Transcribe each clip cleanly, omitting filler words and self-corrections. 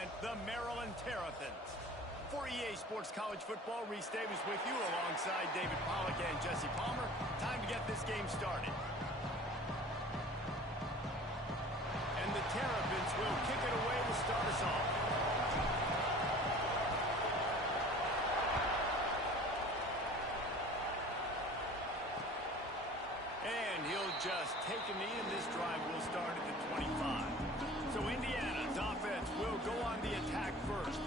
and the Maryland Terrapins. For EA Sports College Football, Reese Davis with you alongside David Pollack and Jesse Palmer. Time to get this game started. And the Terrapins will kick it away to start us off. And he'll just take a knee, and this drive will start at the 25. So Indiana's offense will go on the attack first.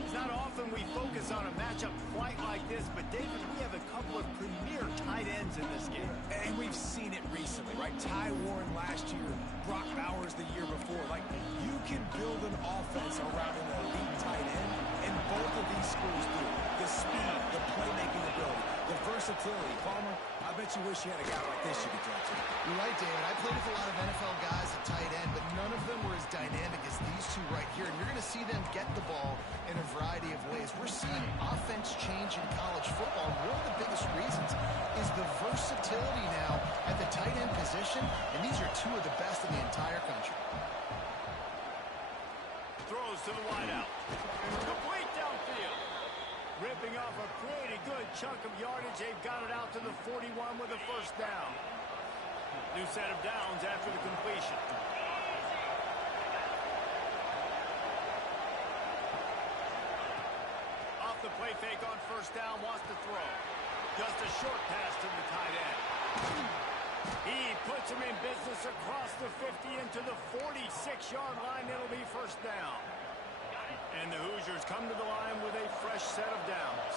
It's not often we focus on a matchup quite like this, but David, we have a couple of premier tight ends in this game. And we've seen it recently, right? Ty Warren last year, Brock Bowers the year before. Like, you can build an offense around an elite tight end, and both of these schools do. The speed, the playmaking ability, the versatility. Palmer, I bet you wish you had a guy like this you could throw to. You're right, David. I played with a lot of NFL guys at tight end, but none of them were as dynamic as these two right here. And you're going to see them get the ball in a variety of ways. We're seeing offense change in college football. One of the biggest reasons is the versatility now at the tight end position, and these are two of the best in the entire country. Throws to the wideout. Complete downfield. Ripping off a pretty good chunk of yardage. They've got it out to the 41 with a first down. New set of downs after the completion. Off the play fake on first down, wants to throw. Just a short pass to the tight end. He puts him in business across the 50 into the 46-yard line. It'll be first down. And the Hoosiers come to the line with a fresh set of downs.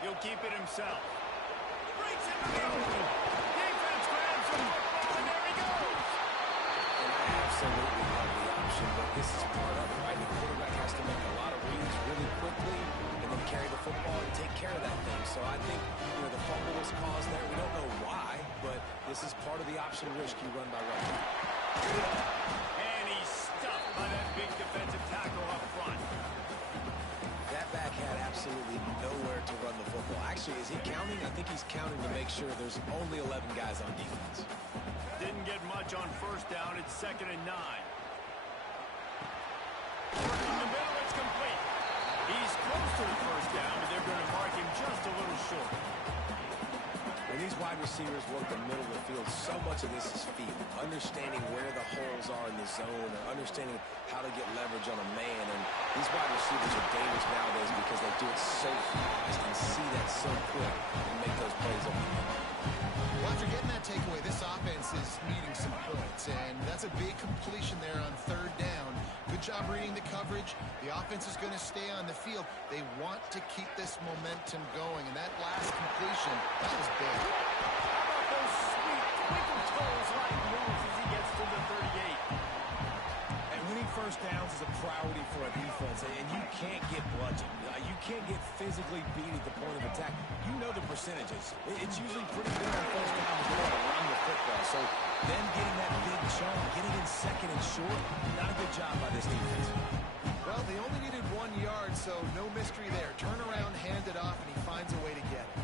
He'll keep it himself. Breaks it to the open. Defense grabs the football, and there he goes. And I absolutely love the option, but this is part of it, right? The quarterback has to make a lot of reads really quickly and then carry the football and take care of that thing. So I think, the fumble was caused there. We don't know why, but this is part of the option risk you run by running. And he's stuffed by that big defensive tackle up front. That back had absolutely nowhere to run the football. Actually, is he counting? I think he's counting to make sure there's only 11 guys on defense. Didn't get much on first down. It's 2nd and 9. Working the middle, it's complete. He's close to the first down, but they're going to mark him just a little short. When these wide receivers work the middle of the field, so much of this is feel. Understanding where the holes are in the zone, or understanding how to get leverage on a man. And these wide receivers are dangerous nowadays because they do it so fast and see that so quick and make those plays over the middle. Well, after getting that takeaway, this offense is needing some points, and that's a big completion there on 3rd down. Good job reading the coverage. The offense is going to stay on the field. They want to keep this momentum going, and that last completion, that was big. How about those sweet twinkle toes like moves as he gets to the 38? And winning first downs is a priority for a defense, and you can't get bludgeoned. You can't get physically beat at the point of attack. You know the percentages. It's usually pretty good on first down to go around the football. So them getting that big chunk, getting in 2nd and short, not a good job by this defense. Well, they only needed 1 yard, so no mystery there. Turn around, hand it off, and he finds a way to get it.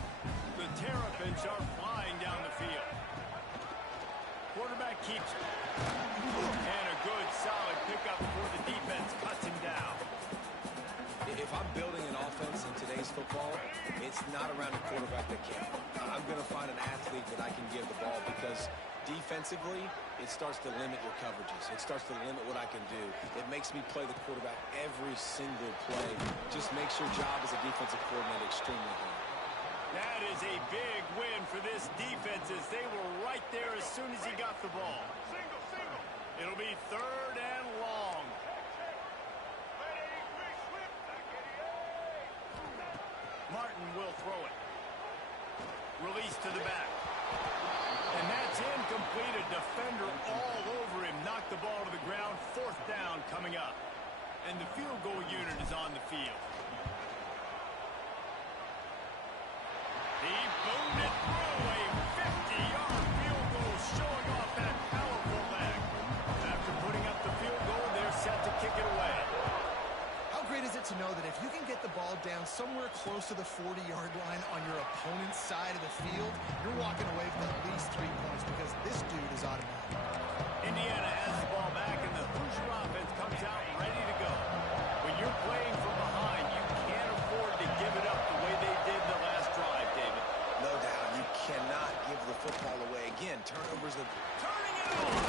The Terrapins are flying down the field. Quarterback keeps it. And a good, solid pickup before the defense cuts him down. If I'm building an offense in today's football, it's not around a quarterback that can. I'm going to find an athlete that I can give the ball because defensively, it starts to limit your coverages. It starts to limit what I can do. It makes me play the quarterback every single play. Just makes your job as a defensive coordinator extremely hard. That is a big win for this defense as they were right there as soon as he got the ball. It'll be 3rd and long. Martin will throw it. Release to the back. And that's incomplete. A defender all over him. Knocked the ball to the ground. 4th down coming up. And the field goal unit is on the field. He boomed it through a 50-yard field goal, showing off that powerful leg. After putting up the field goal, they're set to kick it away. How great is it to know that if you can get the ball down somewhere close to the 40-yard line on your opponent's side of the field, you're walking away with at least 3 points because this dude is automatic. Indiana has the ball back, and the Hoosier offense comes out ready to go. When you're playing from behind, you can't afford to give it up the way they did the last drive, David. No doubt. You cannot give the football away. Again, turnovers. Turning it on.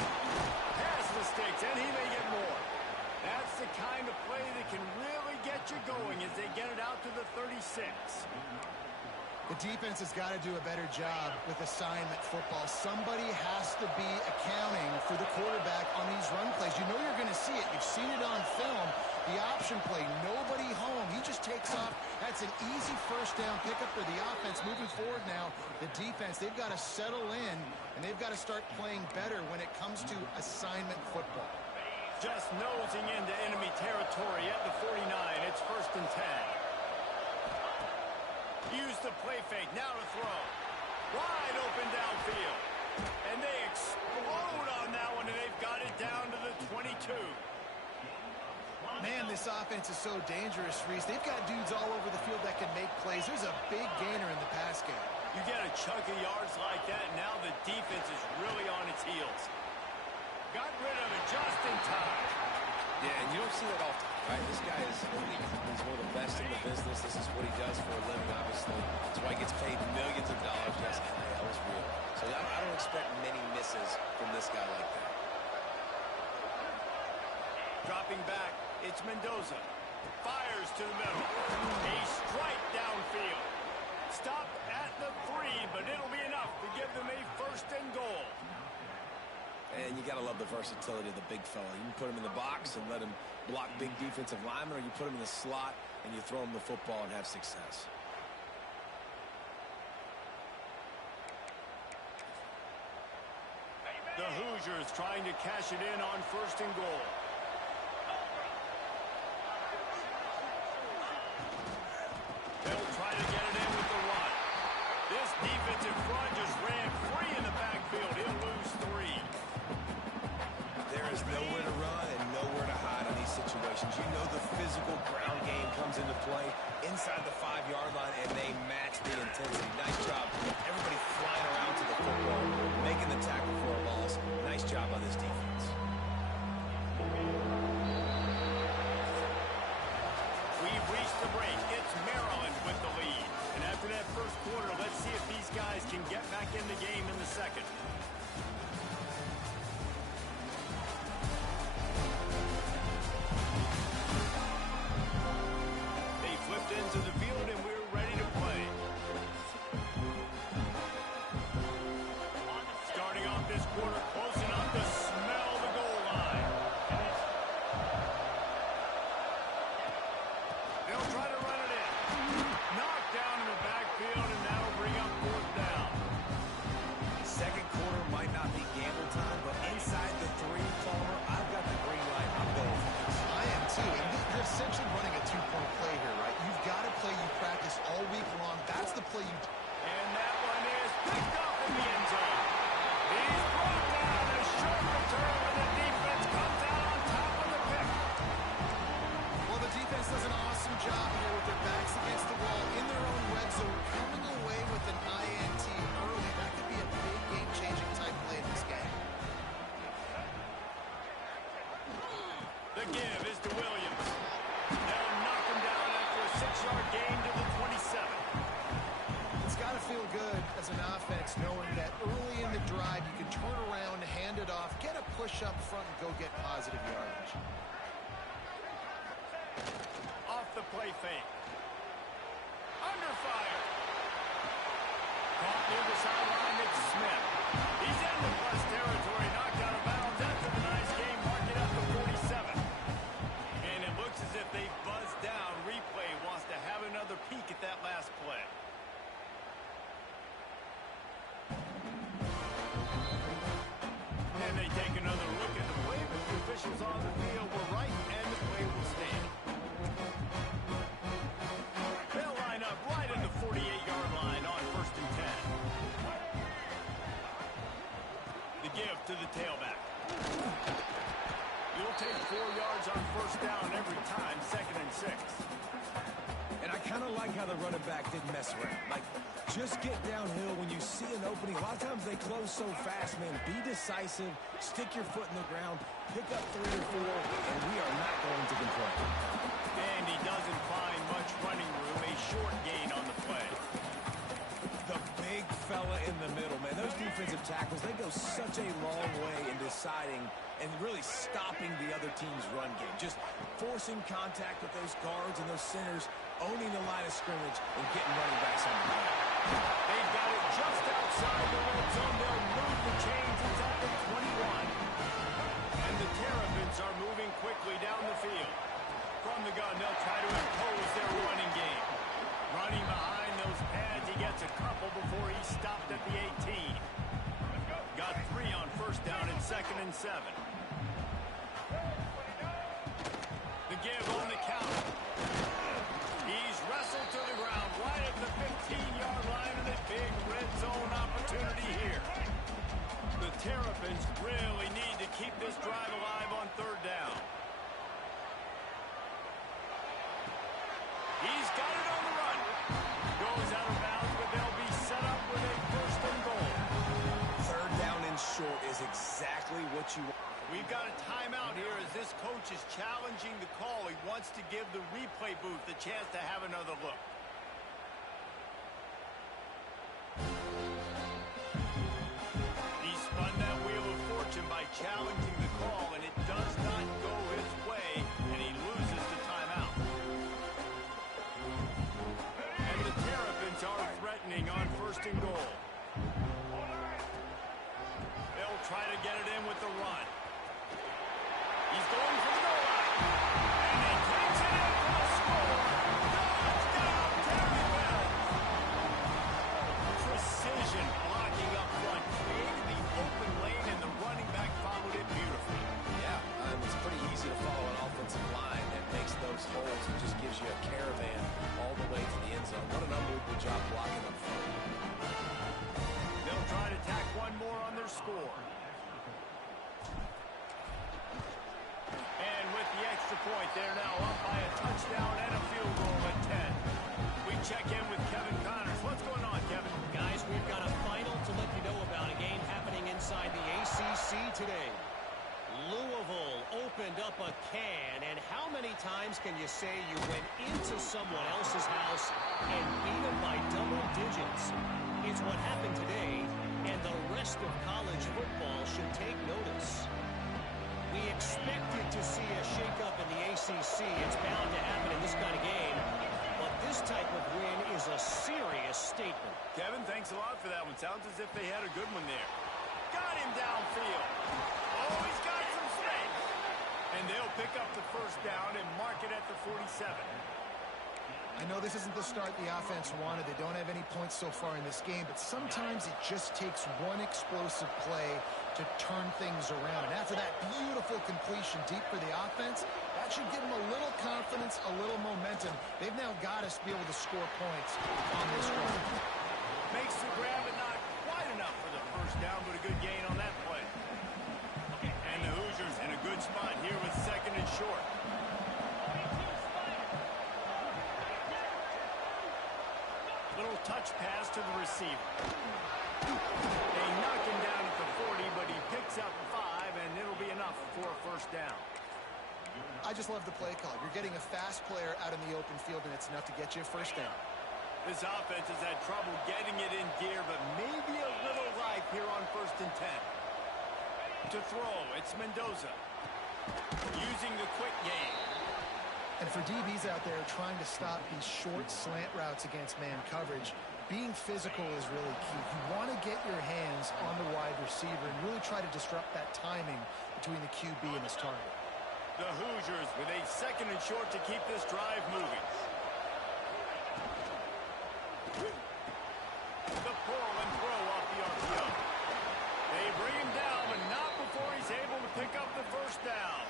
Pass mistakes, and he may get more. That's the kind of play that can really get you going as they get it out to the 36. The defense has got to do a better job with assignment football. Somebody has to be accounting for the quarterback on these run plays. You know you're going to see it. You've seen it on film. The option play, nobody home. He just takes off. That's an easy first down pickup for the offense. Moving forward now, the defense, they've got to settle in, and they've got to start playing better when it comes to assignment football. Just nosing into enemy territory at the 49. It's 1st and 10. Use the play fake, now to throw. Wide open downfield. And they explode on that one, and they've got it down to the 22. Man, this offense is so dangerous, Reese. They've got dudes all over the field that can make plays. There's a big gainer in the pass game. You get a chunk of yards like that, and now the defense is really on its heels. Got rid of it just in time. Yeah, and you don't see that often, right? This guy is elite. He's one of the best in the business. This is what he does for a living, obviously. That's why he gets paid millions of dollars. Yes, NIL is real. So I don't expect many misses from this guy like that. Dropping back, it's Mendoza. Fires to the middle. A strike downfield. Stop at the 3, but it'll be enough to give them a 1st and goal. And you got to love the versatility of the big fella. You can put him in the box and let him block big defensive linemen, or you put him in the slot and you throw him the football and have success. The Hoosiers trying to cash it in on 1st and goal. They'll try to get it in with the run. This defensive front just ran free in the backfield. He'll lose 3. There is nowhere to run and nowhere to hide in these situations. You know the physical ground game comes into play inside the 5-yard line, and they match the intensity. Nice job. Everybody flying around to the football, making the tackle for a loss. Nice job by this defense. We've reached the break. It's Maryland with the lead. And after that first quarter, let's see if these guys can get back in the game in the second. They flipped into the field, and we're ready to play. Starting off this quarter, close enough to smell the goal line. They'll try to run it in. Knocked down in the backfield, and that'll bring up 4th down. Second quarter might not be gamble time, but inside the 3, Palmer, I've got the green light. I'm going for this. I am too, and they're essentially running a 2-point play here, right? You've got a play you practice all week long. That's the play you... And that one is picked up in the end zone. He's brought down a short return, and the defense comes out on top of the pick. Well, the defense does an awesome job here with their backs against the wall in their own red zone, coming away with an INT early. That could be a big game-changing type play in this game. The give is to Williams. They'll knock him down after a 6-yard gain to the 27. It's got to feel good as an offense knowing that early in the drive you can turn around, hand it off, get a push up front, and go get positive yardage. Off the play fake. Under fire. Caught near the sideline, it's Smith. He's in the plus territory, knocked out of bounds after the nice game, mark it up to 47. And it looks as if they buzzed down. Replay wants to have another peek at that last play. And they take another look at the play, but the officials on the field were right, and the play will stand. They'll line up right at the 48-yard line on 1st and 10. The give to the tailback. You'll take 4 yards on 1st down every time, 2nd and 6. And I kind of like how the running back didn't mess around. Like, just get downhill when you see an opening. A lot of times they close so fast, man. Be decisive, stick your foot in the ground, pick up 3 or 4, and we are not going to complain. And he doesn't find much running room. A short gain on the play. The big fella in the middle, man. Those defensive tackles, they go such a long way in deciding and really stopping the other team's run game. Just forcing contact with those guards and those centers, owning the line of scrimmage, and getting running backs on the ground. They've got it just outside the red zone. They'll move the chains. It's up at 21. And the Terrapins are moving quickly down the field. From the gun, they'll try to impose their running game. Running behind those pads, he gets a couple before he stopped at the 18. Got 3 on first down and 2nd and 7. The give on the count. He's wrestled to the ground right at the 15-yard line, and a big red zone opportunity here. The Terrapins really need to keep this drive alive on 3rd down. He's got it on the run. Goes out of bounds, but they'll be set up with a 1st and goal. 3rd down and short is exactly what you want. We've got a timeout here as this coach is challenging the call. He wants to give the replay booth a chance to have another look. He spun that wheel of fortune by challenging the call, and it does not go his way, and he loses the timeout. And the Terrapins are threatening on 1st and goal. They'll try to get it in with the run. He's going for the goal line. And he takes it in for the score. Touchdown, Terrapins! Precision blocking up front. Created the open lane, and the running back followed it beautifully. Yeah, it's pretty easy to follow an offensive line that makes those holes and just gives you a caravan all the way to the end zone. What an unbelievable job blocking up front. They'll try to tack one more on their score. And with the extra point, they're now up by a touchdown and a field goal at 10. We check in with Kevin Connors. What's going on, Kevin? Guys, we've got a final to let you know about, a game happening inside the ACC today. Louisville opened up a can, and how many times can you say you went into someone else's house and beat them by double digits? It's what happened today, and the rest of college football should take notice. We expected to see a shakeup in the ACC. It's bound to happen in this kind of game. But this type of win is a serious statement. Kevin, thanks a lot for that one. Sounds as if they had a good one there. Got him downfield. Oh, he's got some space. And they'll pick up the 1st down and mark it at the 47. I know this isn't the start the offense wanted. They don't have any points so far in this game, but sometimes it just takes one explosive play to turn things around. And after that beautiful completion deep for the offense, that should give them a little confidence, a little momentum. They've now got to be able to score points on this drive. Makes the grab, but not quite enough for the 1st down, but a good gain on that play. And the Hoosiers in a good spot here with 2nd and short. Little touch pass to the receiver. They knock him down at the 40, but he picks up 5, and it'll be enough for a 1st down. I just love the play call. You're getting a fast player out in the open field, and it's enough to get you a 1st down. This offense has had trouble getting it in gear, but maybe a little life here on 1st and 10. To throw, it's Mendoza. Using the quick game. And for DBs out there trying to stop these short slant routes against man coverage, being physical is really key. You want to get your hands on the wide receiver and really try to disrupt that timing between the QB and his target. The Hoosiers with a 2nd and short to keep this drive moving. The pull and throw off the RPO. They bring him down, but not before he's able to pick up the 1st down.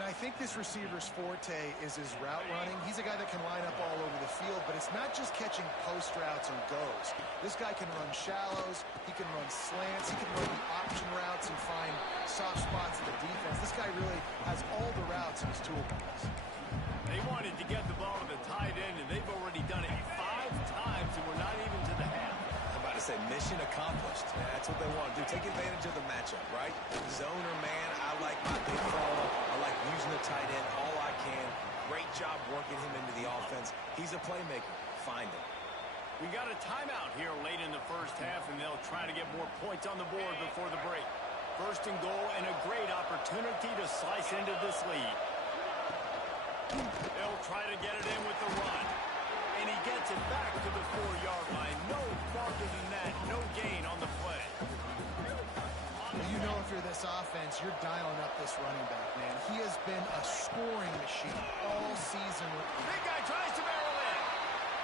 Now, I think this receiver's forte is his route running. He's a guy that can line up all over the field, but it's not just catching post routes and goes. This guy can run shallows, he can run slants, he can run the option routes and find soft spots in the defense. This guy really has all the routes in his toolbox. They wanted to get the ball to the tight end, and they've already done it 5 times, and we're not even to the half. I'm about to say mission accomplished. Yeah, that's what they want to do. Take advantage of the matchup, right? Zone or man, I like my big fella. I like using the tight end all I can. Great job working him into the offense. He's a playmaker. Find him. We got a timeout here late in the first half, and they'll try to get more points on the board before the break. First and goal, and a great opportunity to slice into this lead. They'll try to get it in with the run. And he gets it back to the 4-yard line. No farther than that. No gain on the play. You know, if you're this offense, you're dialing up this running back, man. He has been a scoring machine all season. Big guy tries to barrel in.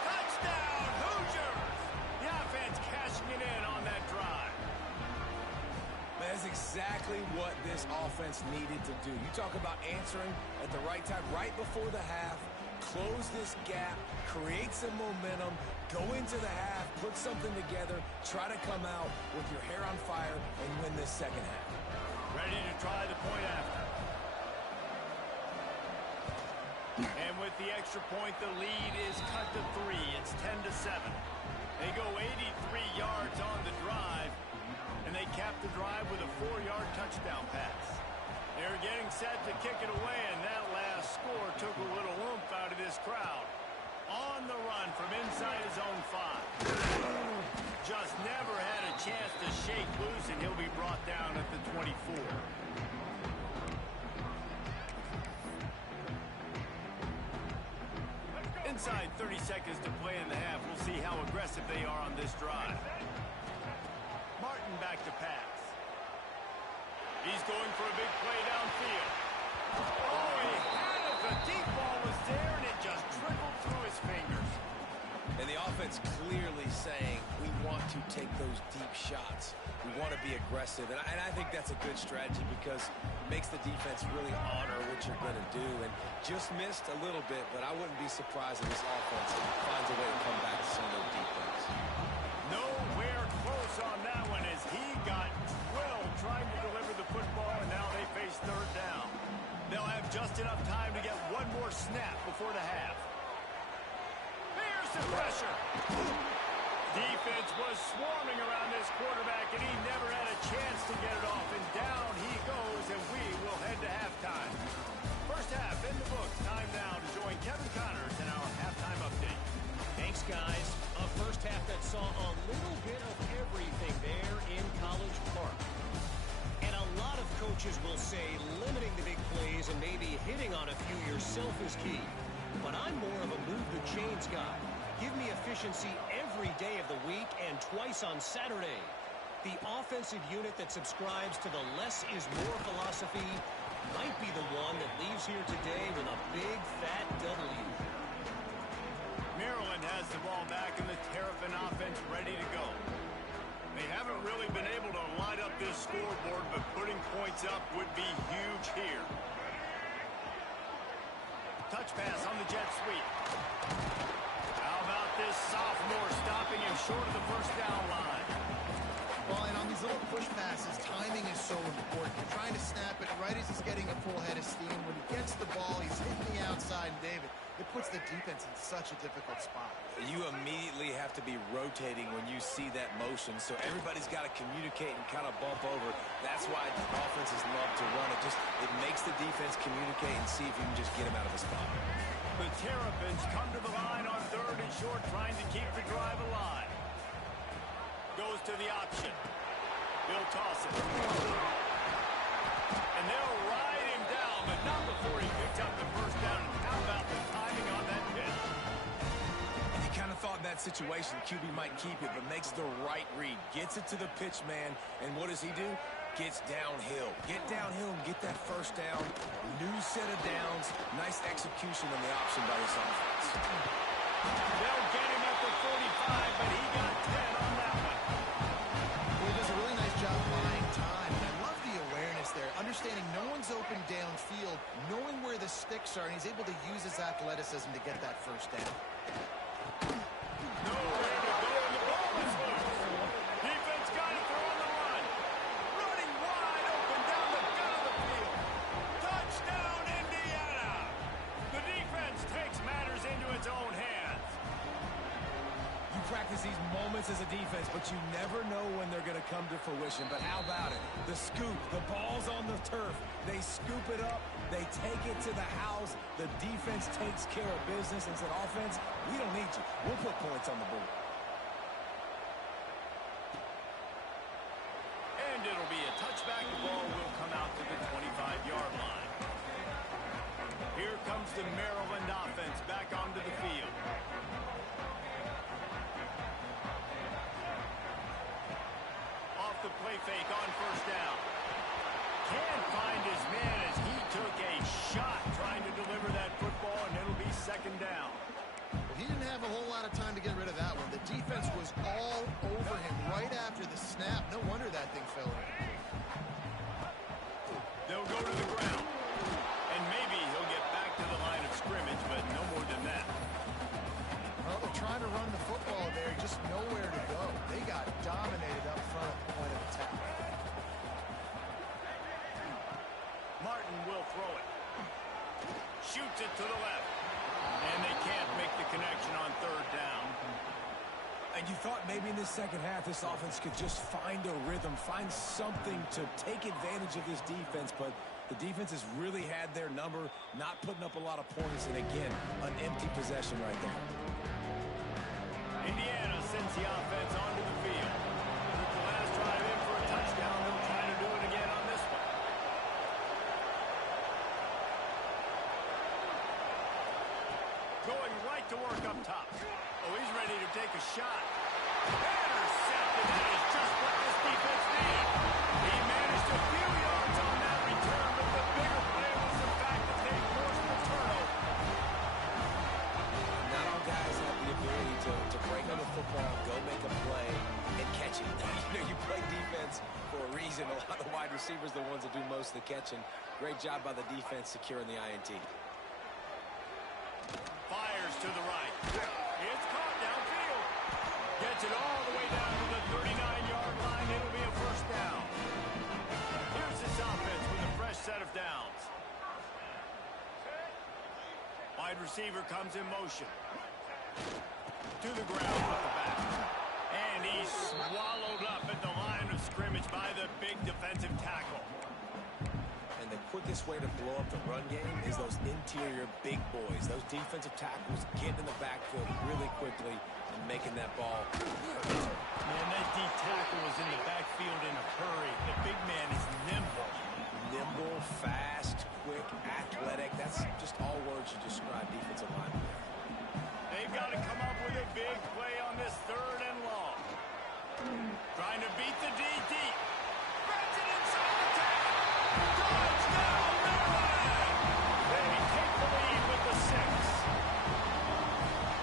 Touchdown, Hoosiers! The offense cashing it in on that drive. That's exactly what this offense needed to do. You talk about answering at the right time, right before the half, close this gap, create some momentum, go into the half, put something together, try to come out with your hair on fire and win this second half. Ready to try the point after. And with the extra point, the lead is cut to 3. It's 10-7. They go 83 yards on the drive, and they cap the drive with a 4-yard touchdown pass. They're getting set to kick it away, and that last score took a little oomph out of this crowd. On the run from inside his own 5. Just never had a chance to shake loose, and he'll be brought down at the 24. Inside 30 seconds to play in the half. We'll see how aggressive they are on this drive. Martin back to pass. He's going for a big play downfield. Oh, he had it. The deep ball was there, and it just trickled through his fingers. And the offense clearly saying, we want to take those deep shots. We want to be aggressive. And I think that's a good strategy because it makes the defense really honor what you're going to do. And just missed a little bit, but I wouldn't be surprised if this offense finds a way to come back to some of those deep things. Nowhere close on that one as he got drilled trying to deliver the football, and now they face third down. They'll have just enough time to get one more snap before the half. Here's the pressure. Defense was swarming around this quarterback, and he never had a chance to get it off. And down he goes, and we will head to halftime. First half in the books. Time now to join Kevin Connors in our halftime update. Thanks, guys. A first half that saw a little bit of everything there in College Park. And a lot of coaches will say limiting the big plays and maybe hitting on a few yourself is key. But I'm more of a move the chains guy. Give me efficiency every day of the week and twice on Saturday. The offensive unit that subscribes to the less is more philosophy might be the one that leaves here today with a big fat W. Maryland has the ball back in the Terrapin offense ready to go. They haven't really been able to light up this scoreboard, but putting points up would be huge here. Touch pass on the jet sweep. How about this sophomore stopping him short of the first down line? Well, and on these little push passes, timing is so important. You're trying to snap it right as he's getting a full head of steam. When he gets the ball, he's hitting the outside, and David, it puts the defense in such a difficult spot. You immediately have to be rotating when you see that motion, so everybody's got to communicate and kind of bump over. That's why offenses love to run it. It makes the defense communicate and see if you can just get him out of a spot. The Terrapins come to the line on 3rd and short, trying to keep the drive alive. Goes to the option. He'll toss it. And they'll ride him down, but not before he picks up the first down. And how about the timing on that pitch? And you kind of thought in that situation QB might keep it, but makes the right read. Gets it to the pitch man, and what does he do? Gets downhill. Get downhill and get that first down. New set of downs. Nice execution on the option by this offense. They'll get him at the 45, but he got 10 on that one. Well, he does a really nice job buying time, and I love the awareness there. Understanding no one's open downfield, knowing where the sticks are, and he's able to use his athleticism to get that first down. Nowhere to go, and the ball is loose. Defense got it, they're on the run. Running wide open down the gut of the field. Touchdown, Indiana. The defense practice these moments as a defense, but you never know when they're going to come to fruition. But how about it? The scoop, the ball's on the turf. They scoop it up. They take it to the house. The defense takes care of business and said, offense, we don't need you. We'll put points on the board. And it'll be a touchback. The ball will come out to the 25-yard line. Here comes the Maryland offense back onto the field. Off the play fake on first down. Can't find his man as he took a shot trying to deliver that football, and it'll be second down. Well, he didn't have a whole lot of time to get rid of that one. The defense was all over him right after the snap. No wonder that thing fell in. They'll go to the ground. And maybe he'll get back to the line of scrimmage, but no more than that. Well, they're trying to run the football there, just nowhere to go. They got dominated up front at the point of attack. Martin will throw it. Shoots it to the left. And they can't make the connection on third down. And you thought maybe in this second half this offense could just find a rhythm, find something to take advantage of this defense, but the defense has really had their number, not putting up a lot of points, and again, an empty possession right there. Indiana sends the offense onto the field. With the last drive in for a touchdown, they'll try to do it again on this one. Going right to work up top. Oh, he's ready to take a shot. Intercepted. That is just what this defense needed. He managed a few yards on that return, but the bigger play was the fact that they forced the turnover. Not all guys have the ability to break on the football, go make a play, and catch it. You play defense for a reason. A lot of the wide receivers are the ones that do most of the catching. Great job by the defense securing the INT. Fires to the right. It's caught downfield. Gets it all the way down to the 39-yard line. It'll be a first down. Here's this offense with a fresh set of downs. Wide receiver comes in motion. To the ground with the back. And he's swallowed up at the line of scrimmage by the big defensive tackle. And the quickest way to blow up the run game is those interior big boys. Those defensive tackles getting in the backfield really quickly and making that ball. Man, that D tackle was in the backfield in a hurry. The big man is nimble. Nimble, fast, quick, athletic. That's just all words to describe defensive linemen. They've got to come up with a big play on this third and long. Trying to beat the D deep. Grabs it inside the 10. Touchdown, Maryland! They take the lead with the 6.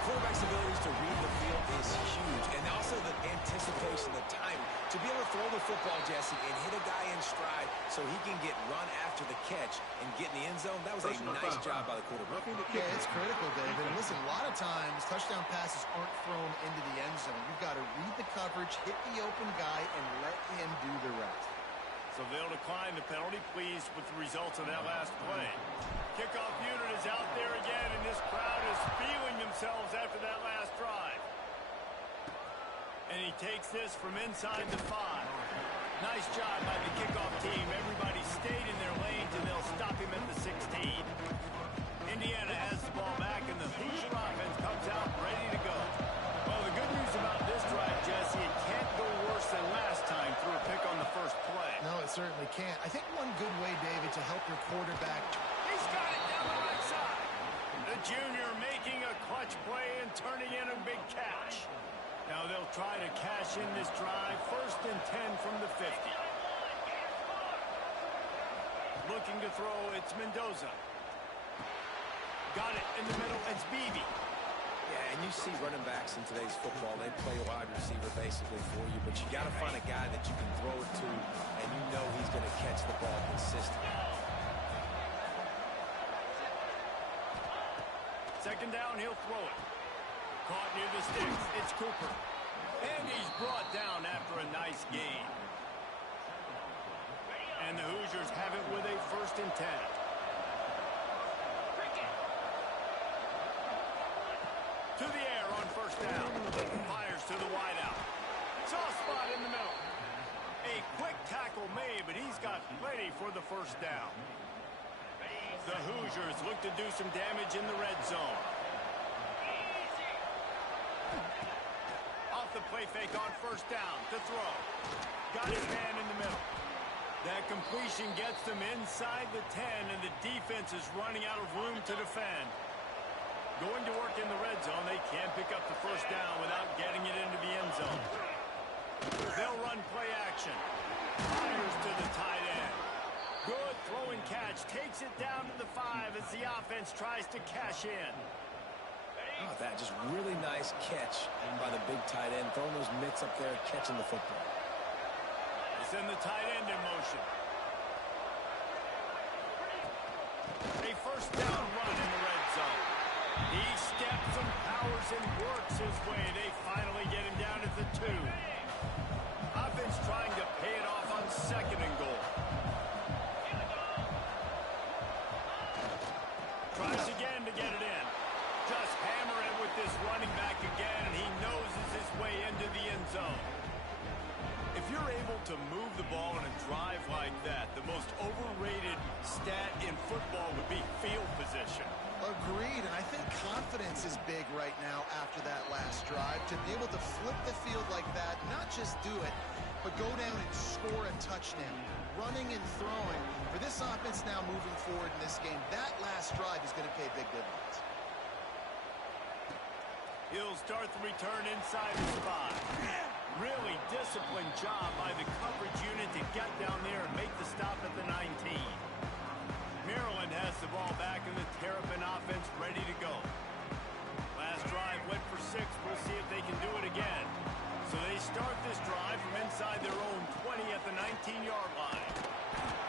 Quarterback's abilities to read the field is huge, and also the anticipation, the timing. To be able to throw the football, Jesse, and hit a guy in stride so he can get run after the catch and get in the end zone, that was a nice job by the quarterback. Yeah, it's critical, David. And listen, a lot of times touchdown passes aren't thrown into the end zone. You've got to read the coverage, hit the open guy, and let him do the rest. So they'll decline the penalty, pleased with the results of that last play. Kickoff unit is out there again, and this crowd is feeling themselves after that last drive. And he takes this from inside the 5. Nice job by the kickoff team. Everybody stayed in their lanes, and they'll stop him at the 16. Indiana has the ball back, and the Hoosier offense comes out ready to go. Well, the good news about this drive, Jesse, it can't go worse than last time through a pick on the first play. No, it certainly can't. I think one good way, David, to help your quarterback. He's got it down the right side. The junior making a clutch play and turning in a big catch. Now they'll try to cash in this drive. 1st and 10 from the 50. Looking to throw, it's Mendoza. Got it in the middle, it's Beebe. Yeah, and you see running backs in today's football, they play a wide receiver basically for you, but you got to find a guy that you can throw it to, and you know he's going to catch the ball consistently. Second down, he'll throw it. Caught near the sticks, it's Cooper. And he's brought down after a nice gain. And the Hoosiers have it with a 1st and 10. To the air on 1st down. Fires to the wideout. Soft spot in the middle. A quick tackle made, but he's got plenty for the first down. The Hoosiers look to do some damage in the red zone. Off the play fake on first down to throw. Got his man in the middle. That completion gets them inside the 10, and the defense is running out of room to defend. Going to work in the red zone, they can't pick up the first down without getting it into the end zone. They'll run play action. Fires to the tight end. Good throw and catch. Takes it down to the 5 as the offense tries to cash in. Oh, that just really nice catch by the big tight end. Throwing those mitts up there, catching the football. Send the tight end in motion. A first down run in the red zone. He steps and powers and works his way. They finally get him down at the 2. Offense trying to pay it off on second and goal. Tries again to get it in. Just hammer it with this running back again, and he noses his way into the end zone. If you're able to move the ball in a drive like that, the most overrated stat in football would be field position. Agreed, and I think confidence is big right now after that last drive. To be able to flip the field like that, not just do it, but go down and score a touchdown. Running and throwing. For this offense now moving forward in this game, that last drive is going to pay big dividends. He'll start the return inside the spot. Really disciplined job by the coverage unit to get down there and make the stop at the 19. Maryland has the ball back in the Terrapin offense ready to go. Last drive went for 6. We'll see if they can do it again. So they start this drive from inside their own 20 at the 19-yard line.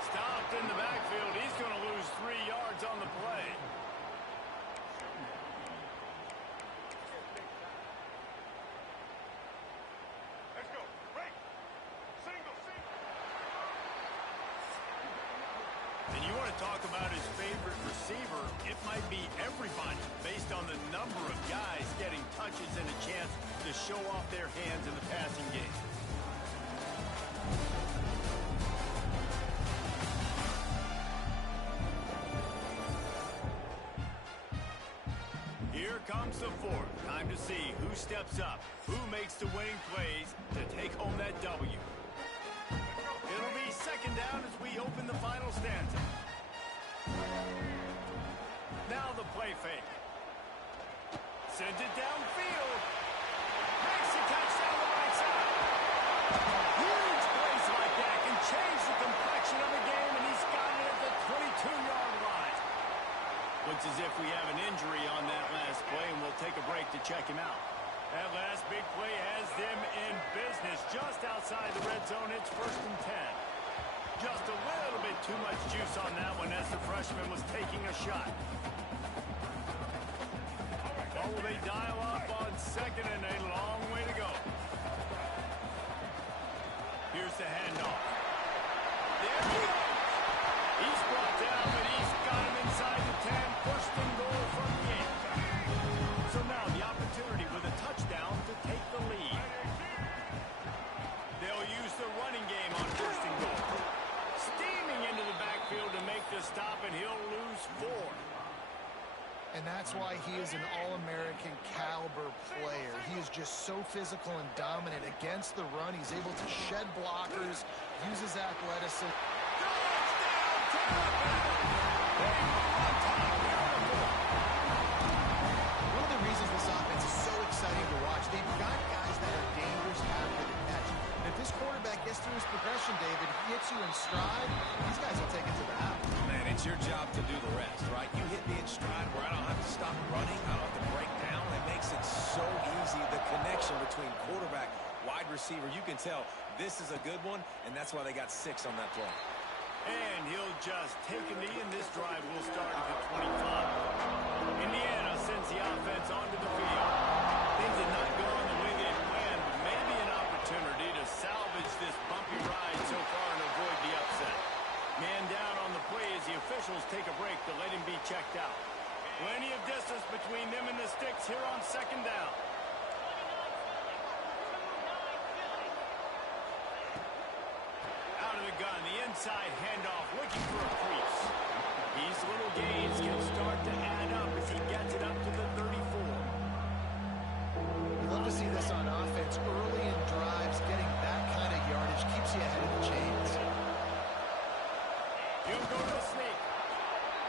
Stopped in the backfield. He's going to lose 3 yards on the play. Talk about his favorite receiver, it might be everybody based on the number of guys getting touches and a chance to show off their hands in the passing game. Here comes the 4th. Time to see who steps up, who makes the winning plays to take home that W. It'll be second down as we open the final stanza. Now the play fake. Sends it downfield. Makes the catch down the right side. Huge plays like that can change the complexion of the game, and he's got it at the 22-yard line. Looks as if we have an injury on that last play, and we'll take a break to check him out. That last big play has them in business just outside the red zone. It's 1st and 10. Just a little bit too much juice on that one as the freshman was taking a shot. Oh, will they dial up on second and a long way to go. Here's the handoff. There he goes. He's brought down, but he's got him inside the 10. 1st and goal from the 8. So now the opportunity with a touchdown to take the lead. They'll use the running game on 1st and goal. Steaming into the backfield to make the stop, and he'll lose 4. And that's why he is an All-American caliber player. He is just so physical and dominant against the run. He's able to shed blockers, uses athleticism. One of the reasons this offense is so exciting to watch, they've got guys that are dangerous after the catch. And if this quarterback gets through his progression, David, he hits you in stride, these guys will take it to the house. Man, it's your job to do the rest, right? You hit me in stride where I don't have to stop running. I don't have to break down. It makes it so easy. The connection between quarterback, wide receiver, you can tell this is a good one, and that's why they got 6 on that play. And he'll just take a knee, and this drive will start at the 25. Indiana sends the offense onto the field. Things did not go on the way they had planned, but maybe an opportunity to salvage this bumpy ride so far and avoid the upset. Man down on the play as the officials take a break to let him be checked out. Plenty of distance between them and the sticks here on 2nd down. inside handoff, looking for a crease. These little gains can start to add up as he gets it up to the 34. Love to see this on offense. Early in drives, getting that kind of yardage keeps you ahead of the chains. He'll go to the sneak.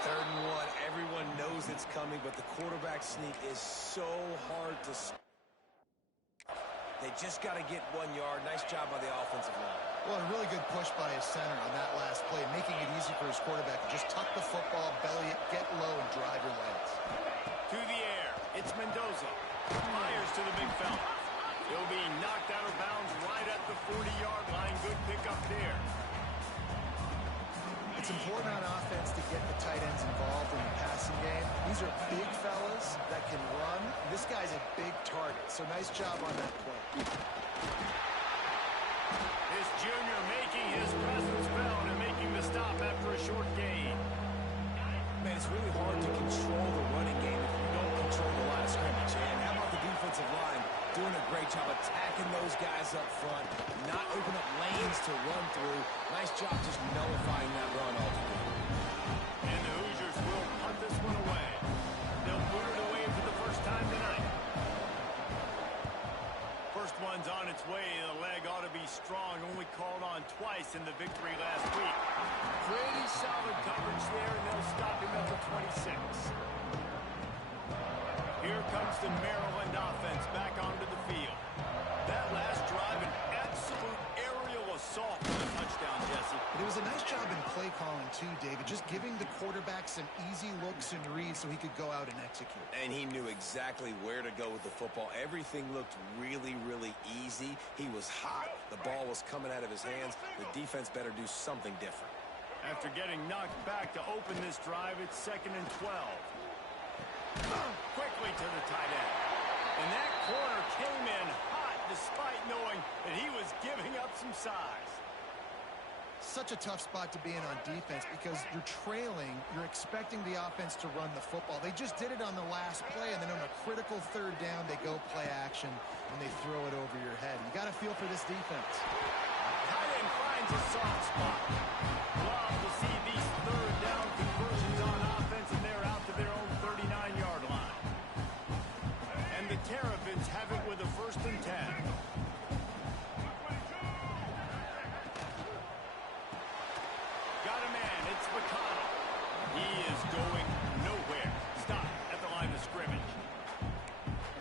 3rd and 1. Everyone knows it's coming, but the quarterback sneak is so hard to stop. They just got to get 1 yard. Nice job by the offensive line. Well, a really good push by his center on that last play, making it easy for his quarterback to just tuck the football, belly it, get low, and drive your legs. To the air. It's Mendoza. Fires to the big fella. He'll be knocked out of bounds right at the 40-yard line. Good pickup there. It's important on offense to get the tight ends involved in the passing game. These are big fellas that can run. This guy's a big target, so nice job on that play. This junior making his presence felt and making the stop after a short gain. Man, it's really hard to control the running game if you don't control the line of scrimmage. And how about the defensive line doing a great job attacking those guys up front, not open up lanes to run through. Nice job just nullifying that run altogether. And the Hoosiers will punt this one away. They'll put it away for the first time tonight. First one's on its way. The leg ought to be strong. Only called on twice in the victory last week. Pretty solid coverage there, and they'll stop him at the 26. Here comes the Maryland offense back onto the field. That last drive, an absolute aerial assault for the touchdown, Jesse. But it was a nice job in play calling too, David, just giving the quarterback some easy looks and reads so he could go out and execute. And he knew exactly where to go with the football. Everything looked really, really easy. He was hot. The ball was coming out of his hands. The defense better do something different. After getting knocked back to open this drive, it's 2nd and 12. Quickly to the tight end. And that corner came in hot despite knowing that he was giving up some size. Such a tough spot to be in on defense because you're trailing, you're expecting the offense to run the football. They just did it on the last play, and then on a critical 3rd down, they go play action, and they throw it over your head. You got to feel for this defense. Tight end finds a soft spot. Love to see these 3rd down conversions on offense, and they're out to their own 39-yard line. And the Terrapins have it with a 1st and 10. Got a man. It's McConnell. He is going nowhere. Stop at the line of scrimmage.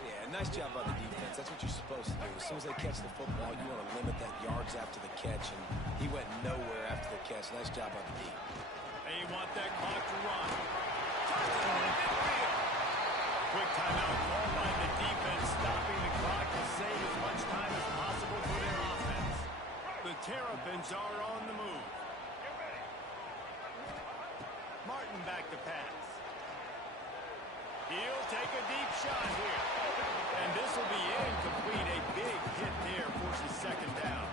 Yeah, nice job by the defense. That's what you're supposed to do. As soon as they catch the football, you want to limit that yards after the catch, and he went nowhere after the catch. Nice job by the D. They want that clock to run. Quick timeout called by the defense, stopping the clock to save as much time as possible for their offense. The Terrapins are on the move. Martin back to pass. He'll take a deep shot here. And this will be incomplete. A big hit there forces 2nd down.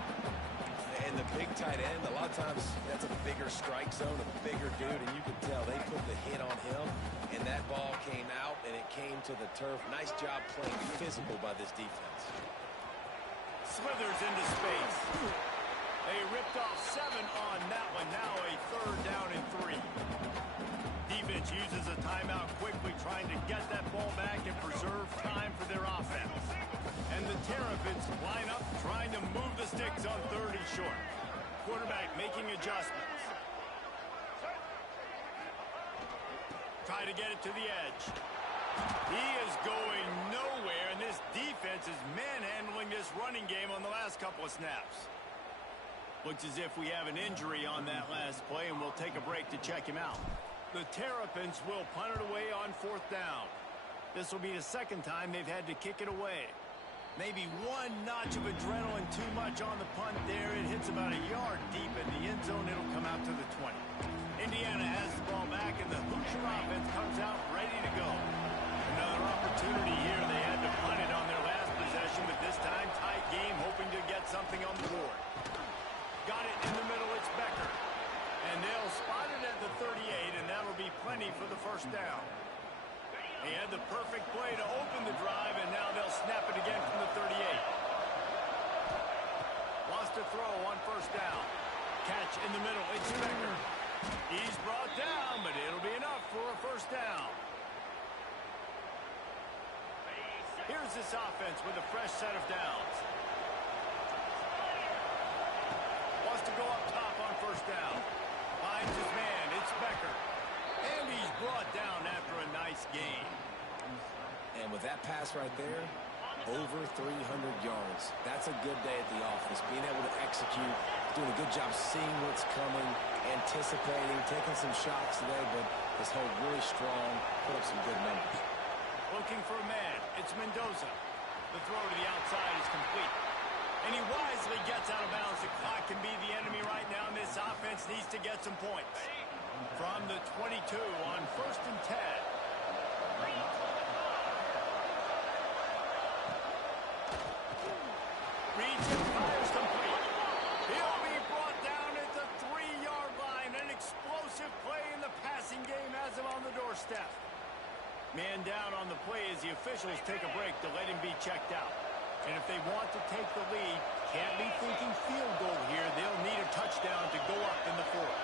And the big tight end, a lot of times that's a bigger strike zone, a bigger dude, and you can tell they put the hit on him, and that ball came out, and it came to the turf. Nice job playing physical by this defense. Slithers into space. They ripped off 7 on that one. Now a 3rd down and 3. Defense uses a timeout quickly, trying to get that ball back and preserve time for their offense. And the Terrapins line up, trying to move the sticks on 3rd and short. Quarterback making adjustments. Try to get it to the edge. He is going nowhere, and this defense is manhandling this running game on the last couple of snaps. Looks as if we have an injury on that last play, and we'll take a break to check him out. The Terrapins will punt it away on 4th down. This will be the 2nd time they've had to kick it away. Maybe 1 notch of adrenaline too much on the punt there. It hits about a yard deep in the end zone. It'll come out to the 20. Indiana has the ball back, and the Hoosier offense comes out ready to go. Another opportunity here. They had to punt it on their last possession, but this time tight game, hoping to get something on the board. Got it in the middle. It's Becker. And they'll spot it at the 38, and that'll be plenty for the 1st down. He had the perfect play to open the drive, and now they'll snap it again from the 38. Lost a throw on 1st down. catch in the middle. It's Becker. He's brought down, but it'll be enough for a first down. Here's this offense with a fresh set of downs. Wants to go up top on first down. Finds his man. It's Becker. And he's brought down after a nice gain. And with that pass right there, over 300 yards. That's a good day at the office. Being able to execute, doing a good job seeing what's coming, anticipating, taking some shots today, but has held really strong, put up some good numbers. Looking for a man. It's Mendoza. The throw to the outside is complete. And he wisely gets out of bounds. The clock can be the enemy right now, and this offense needs to get some points. From the 22 on 1st and 10. Reads and fires complete. He'll be brought down at the 3-yard line. An explosive play in the passing game has him on the doorstep. Man down on the play as the officials take a break to let him be checked out. And if they want to take the lead, can't be thinking field goal here. They'll need a touchdown to go up in the 4th.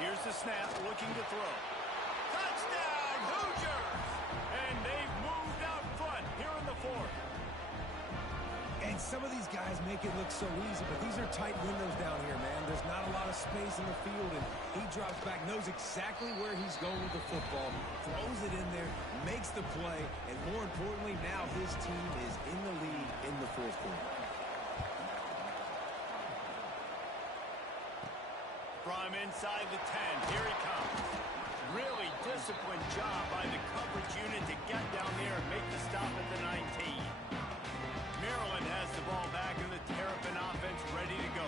Here's the snap, looking to throw. Touchdown, Hoosiers! And they've moved out front here in the 4th. And some of these guys make it look so easy, but these are tight windows down here, man. There's not a lot of space in the field, and he drops back, knows exactly where he's going with the football, throws it in there, makes the play, and more importantly, now his team is in the lead in the 4th quarter. From inside the 10, here he comes. Really disciplined job by the coverage unit to get down there and make the stop at the 19. Maryland has the ball back and the Terrapin offense ready to go.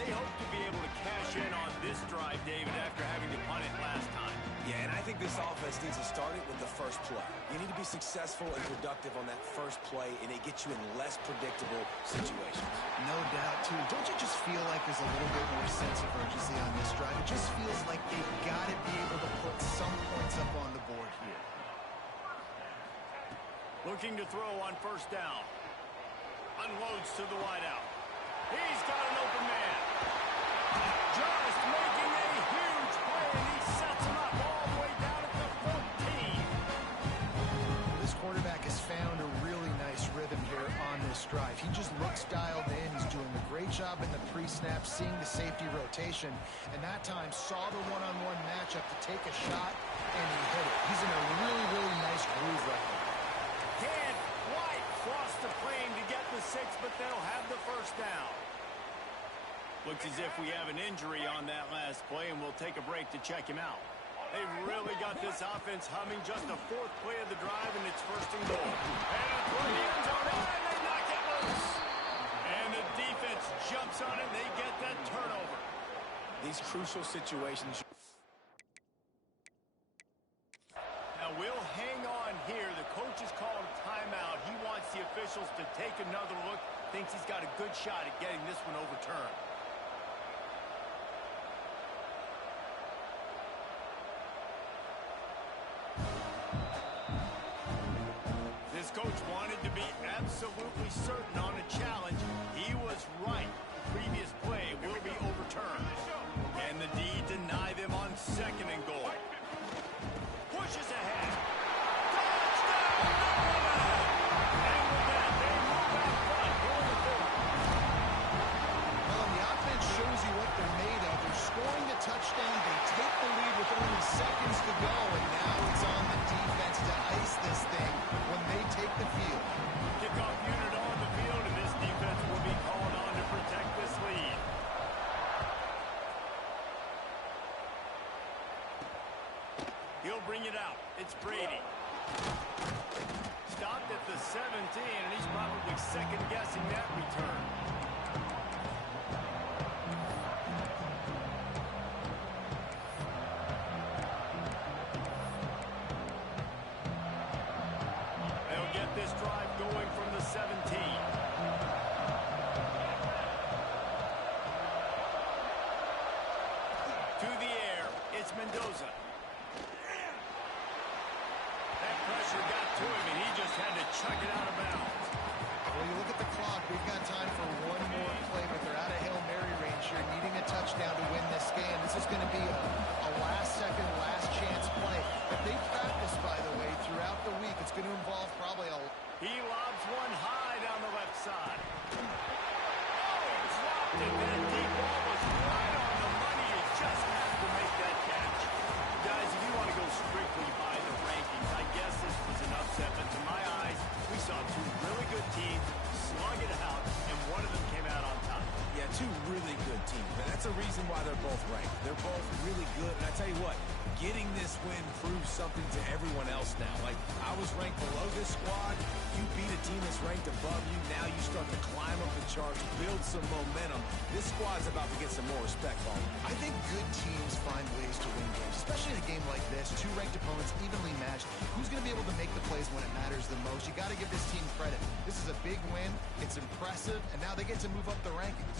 They hope to be able to cash in on this drive, David, after having to punt it last time. Yeah, and I think this offense needs to start it with the first play. You need to be successful and productive on that first play, and it gets you in less predictable situations. No doubt, too. Don't you just feel like there's a little bit more sense of urgency on this drive? It just feels like they've got to be able to put some points up on the board here. Looking to throw on first down. Unloads to the wideout. He's got an open man. Just making a huge play, and he sets him up all the way down at the 14. This quarterback has found a really nice rhythm here on this drive. He just looks dialed in. He's doing a great job in the pre-snap, seeing the safety rotation, and that time saw the one-on-one matchup to take a shot, and he hit it. He's in a really, really nice groove right now. Can't quite cross the plane to get the 6, but they'll have the first down. Looks as if we have an injury on that last play, and we'll take a break to check him out. They've really got this offense humming. Just the 4th play of the drive, and it's 1st and goal. And it's for the end zone, and they knock it loose. And the defense jumps on it, and they get that turnover. These crucial situations. Now we'll hang on here. The coach has called a timeout. He wants the officials to take another look. Thinks he's got a good shot at getting this one overturned. This coach wanted to be absolutely certain on a challenge. He was right. The previous play will be overturned. And the D deny them on 2nd and goal. Pushes ahead. Touchdown! And with that, they move out front going to 4th. Well, the offense shows you what they're made of. They're scoring the touchdown. They take the lead with only seconds to go, and now it's on the defense to ice this thing when they take the field. Kickoff unit on the field, and this defense will be called on to protect this lead. He'll bring it out. It's Brady. Stopped at the 17, and he's probably second-guessing that return. They'll get this drive going from the 17. To the air, it's Mendoza. That pressure got to him, and he just had to chuck it out of bounds. Well, you look at the clock. We've got time for one more play, but they're out of Hail Mary range here, needing a touchdown to win this game. This is going to be a last-second, last-chance play that they practice, by the way, throughout the week. It's going to involve probably a... He lobs one high down the left side. Oh, dropped it. That deep ball was right on the money. He just has to make that catch. Guys, if you want to go strictly by the rankings, I guess this was an upset, but to my eyes, we saw two really good teams slug it out, and one of them came out on top. Yeah, two really good teams, but that's a reason why they're both ranked. They're both really good, and I tell you what, getting this win proves something to everyone else now. Like, I was ranked below this squad. You beat a team that's ranked above you. Now you start to climb up the charts, build some momentum. This squad's about to get some more respect, Paul. I think good teams find ways to win games, especially in a game like this. Two ranked opponents evenly matched. Who's going to be able to make the plays when it matters the most? You got to give this team credit. This is a big win. It's impressive, and now they get to move up the rankings.